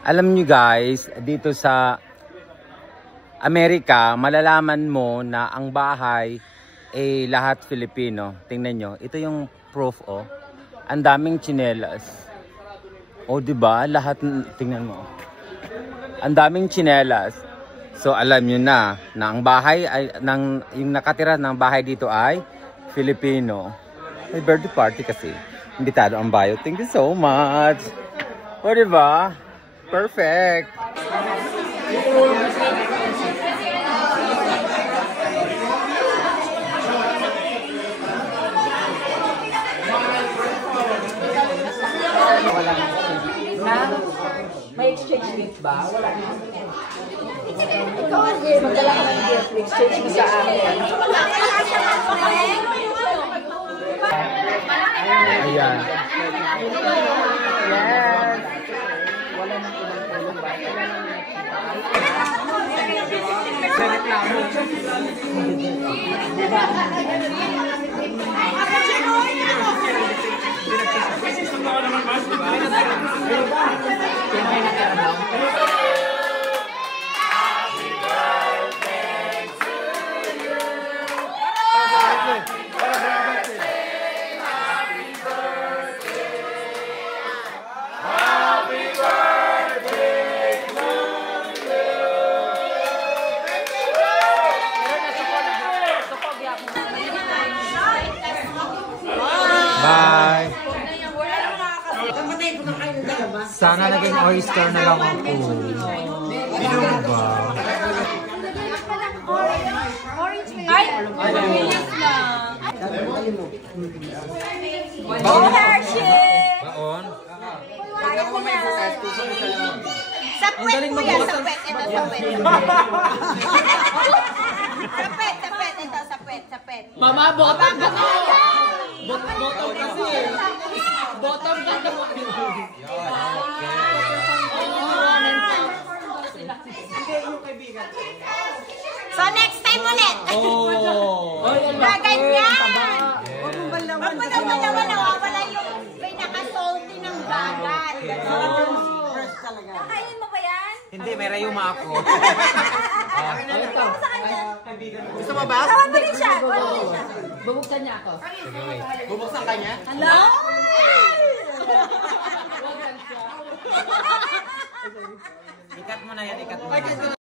Alam nyo guys, dito sa Amerika, malalaman mo na ang bahay ay lahat Filipino. Tingnan nyo, ito yung proof oh. Ang daming tsinelas. O diba? Lahat, tingnan mo. Ang daming tsinelas. So alam nyo na ang bahay ay yung nakatira ng bahay dito ay Filipino. May birthday party kasi. Imbitado ang bayo. Thank you so much. O diba? Perfect. May exchange gift ba? Wala na. Ikaw hindi, magdala ka ng gift. Exchange mo sa akin. Ayan. Yes. Wala nang ilang tulong ba? Wala nang Bye! Sana naging oyster na lang ako. Ano ba? Ay, mabilis lang. Baon? Hershey! Baon? Kaya ko na. Sa puwet po yan, sa puwet. Ito sa puwet. Sa puwet, sa puwet. Ito sa puwet, sa puwet. Mama, bottom ka to! Bottom kasi eh. Bottom ka to. So next time ulit. Oh! Gaganyan. Huwag mo balawan, nawawala yung pinaka-salty ng bagat. Kakainin mo ba yan? Hindi, may rayuma ako. Sa kanya. Gusto mo ba? Tawag mo rin siya. Bubuksan niya ako. Bubuksan ka niya? Hello? Ikat mo na yan, ikat mo na.